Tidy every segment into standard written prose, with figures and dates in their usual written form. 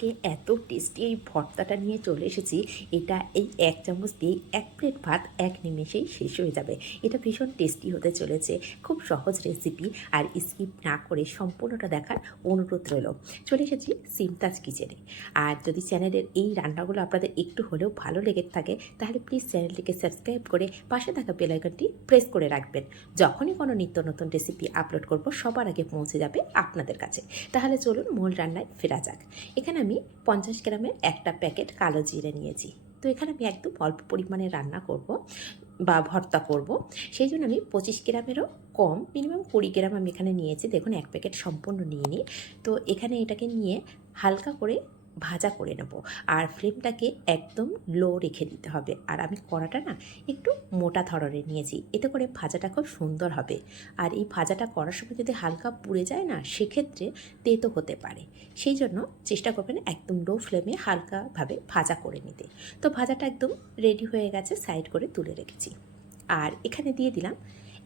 আজকে এত টেস্টি এই ভর্তাটা নিয়ে চলে এসেছি। এটা এই ১ চামচ দিয়ে ১ প্লেট ভাত এক নিমেষেই শেষ হয়ে যাবে। এটা ভীষণ টেস্টি হতে চলেছে। খুব সহজ রেসিপি, আর স্কিপ না করে সম্পূর্ণটা দেখার অনুরোধ রইল। চলে এসেছি সিমতাজ কিচেনে। আর যদি চ্যানেলের এই রান্নাগুলো আপনাদের একটু হলেও ভালো লেগে থাকে, তাহলে প্লিজ চ্যানেলটিকে সাবস্ক্রাইব করে পাশে থাকা বেল আইকনটি প্রেস করে রাখবেন। যখনই কোনো নিত্য নতুন রেসিপি আপলোড করব, সবার আগে পৌঁছে যাবে আপনাদের কাছে। তাহলে চলুন মূল রান্নায় ফেরা যাক। এখানে আমি 50 গ্রামের একটা প্যাকেট কালো জিরে নিয়েছি। তো এখানে আমি একদম অল্প পরিমাণে রান্না করব বা ভর্তা করব, সেই জন্য আমি 25 গ্রামেরও কম, মিনিমাম 20 গ্রাম আমি এখানে নিয়েছি। দেখুন, এক প্যাকেট সম্পূর্ণ নিয়ে নিই। তো এখানে এটাকে নিয়ে হালকা করে ভাজা করে নেব, আর ফ্লেমটাকে একদম লো রেখে দিতে হবে। আর আমি কড়াটা না একটু মোটা ধরনের নিয়েছি, এতে করে ভাজাটা খুব সুন্দর হবে। আর এই ভাজাটা করার সময় যদি হালকা পুড়ে যায় না, সেক্ষেত্রে তেতো হতে পারে। সেই জন্য চেষ্টা করবেন একদম লো ফ্লেমে হালকাভাবে ভাজা করে নিতে। তো ভাজাটা একদম রেডি হয়ে গেছে, সাইড করে তুলে রেখেছি। আর এখানে দিয়ে দিলাম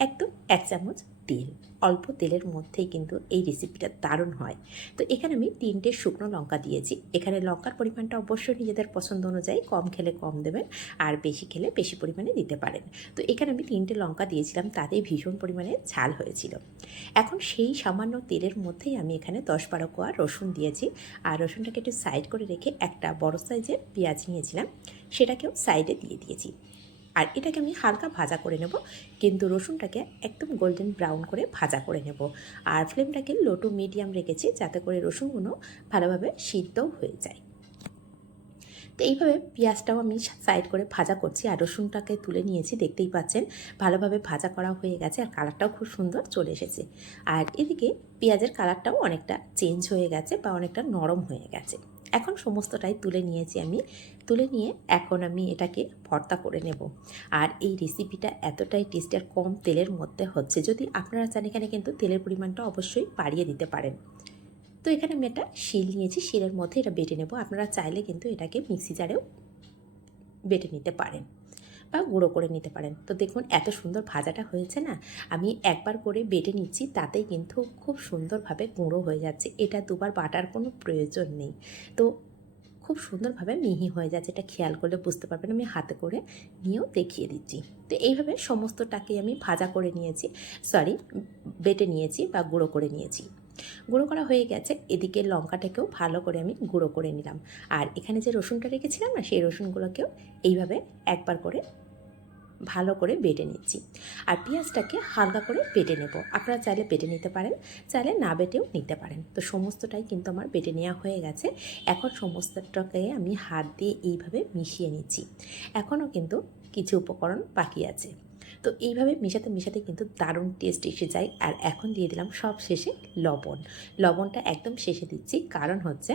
একদম 1 চামচ তেল। অল্প তেলের মধ্যেই কিন্তু এই রেসিপিটা দারুণ হয়। তো এখানে আমি 3টে শুকনো লঙ্কা দিয়েছি। এখানে লঙ্কার পরিমাণটা অবশ্যই নিজেদের পছন্দ অনুযায়ী, কম খেলে কম দেবেন, আর বেশি খেলে বেশি পরিমাণে দিতে পারেন। তো এখানে আমি 3টে লঙ্কা দিয়েছিলাম, তাতেই ভীষণ পরিমাণে ঝাল হয়েছিল। এখন সেই সামান্য তেলের মধ্যেই আমি এখানে 10-12 কোয়া রসুন দিয়েছি। আর রসুনটাকে একটু সাইড করে রেখে একটা বড় সাইজের পেঁয়াজ নিয়েছিলাম, সেটাকেও সাইডে দিয়ে দিয়েছি। আর এটাকে আমি হালকা ভাজা করে নেব, কিন্তু রসুনটাকে একদম গোল্ডেন ব্রাউন করে ভাজা করে নেব। আর ফ্লেমটাকে লো টু মিডিয়াম রেখেছি, যাতে করে রসুনগুলো ভালোভাবে সিদ্ধও হয়ে যায়। তো এইভাবে পেঁয়াজটাও আমি সাইড করে ভাজা করছি, আর রসুনটাকে তুলে নিয়েছি। দেখতেই পাচ্ছেন ভালোভাবে ভাজা করা হয়ে গেছে, আর কালারটাও খুব সুন্দর চলে এসেছে। আর এদিকে পেঁয়াজের কালারটাও অনেকটা চেঞ্জ হয়ে গেছে বা অনেকটা নরম হয়ে গেছে। এখন সমস্তটাই তুলে নিয়েছি আমি। তুলে নিয়ে এখন আমি এটাকে ভর্তা করে নেব। আর এই রেসিপিটা এতটাই টেস্টি আর কম তেলের মধ্যে হচ্ছে। যদি আপনারা চান, এখানে কিন্তু তেলের পরিমাণটা অবশ্যই বাড়িয়ে দিতে পারেন। তো এখানে আমি একটা শিল নিয়েছি, শিলের মধ্যে এটা বেটে নেব। আপনারা চাইলে কিন্তু এটাকে মিক্সি জারেও বেটে নিতে পারেন বা গুঁড়ো করে নিতে পারেন। তো দেখুন এত সুন্দর ভাজাটা হয়েছে না, আমি একবার করে বেটে নিচ্ছি, তাতেই কিন্তু খুব সুন্দরভাবে গুঁড়ো হয়ে যাচ্ছে। এটা দুবার বাটার কোনো প্রয়োজন নেই। তো খুব সুন্দরভাবে মিহি হয়ে যাচ্ছে, এটা খেয়াল করলে বুঝতে পারবেন। আমি হাতে করে নিয়েও দেখিয়ে দিচ্ছি। তো এইভাবে সমস্তটাকে আমি ভাজা করে নিয়েছি, বেটে নিয়েছি বা গুঁড়ো করে নিয়েছি। গুঁড়ো করা হয়ে গেছে। এদিকে লঙ্কাটাকেও ভালো করে আমি গুঁড়ো করে নিলাম। আর এখানে যে রসুনটা রেখেছিলাম না, সেই রসুনগুলোকেও এইভাবে একবার করে ভালো করে বেটে নিচ্ছি। আর পেঁয়াজটাকে হালকা করে বেটে নেব। আপনারা চাইলে বেটে নিতে পারেন, চাইলে না বেটেও নিতে পারেন। তো সমস্তটাই কিন্তু আমার বেটে নেওয়া হয়ে গেছে। এখন সমস্তটাকে আমি হাত দিয়ে এইভাবে মিশিয়ে নিচ্ছি। এখনও কিন্তু কিছু উপকরণ বাকি আছে। তো এইভাবে মেশাতে মেশাতে কিন্তু দারুণ টেস্ট এসে যায়। আর এখন দিয়ে দিলাম সব শেষে লবণ। লবণটা একদম শেষে দিচ্ছি, কারণ হচ্ছে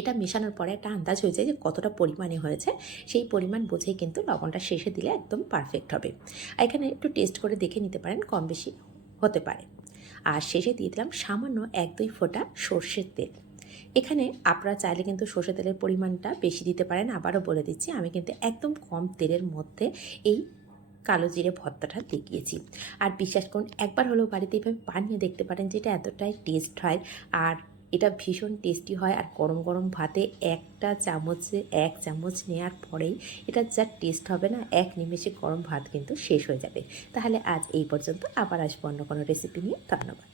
এটা মেশানোর পরে একটা আন্দাজ হয়ে যায় যে কতটা পরিমাণে হয়েছে। সেই পরিমাণ বুঝেই কিন্তু লবণটা শেষে দিলে একদম পারফেক্ট হবে। আর এখানে একটু টেস্ট করে দেখে নিতে পারেন, কম বেশি হতে পারে। আর শেষে দিয়ে দিলাম সামান্য 1-2 ফোঁটা সর্ষের তেল। এখানে আপনারা চাইলে কিন্তু সর্ষের তেলের পরিমাণটা বেশি দিতে পারেন। আবারও বলে দিচ্ছি, আমি কিন্তু একদম কম তেলের মধ্যে এই কালো জিরে ভর্তাটা দেখিয়েছি। আর বিশ্বাস করুন, একবার হলেও বাড়িতে এভাবে বানিয়ে দেখতে পারেন, যেটা এতটাই টেস্ট হয়। আর এটা ভীষণ টেস্টি হয়। আর গরম গরম ভাতে একটা চামচে 1 চামচ নেওয়ার পরেই এটা যা টেস্ট হবে না, এক নিমেষে গরম ভাত কিন্তু শেষ হয়ে যাবে। তাহলে আজ এই পর্যন্ত, আবার আসবো অন্য কোনো রেসিপি নিয়ে। ধন্যবাদ।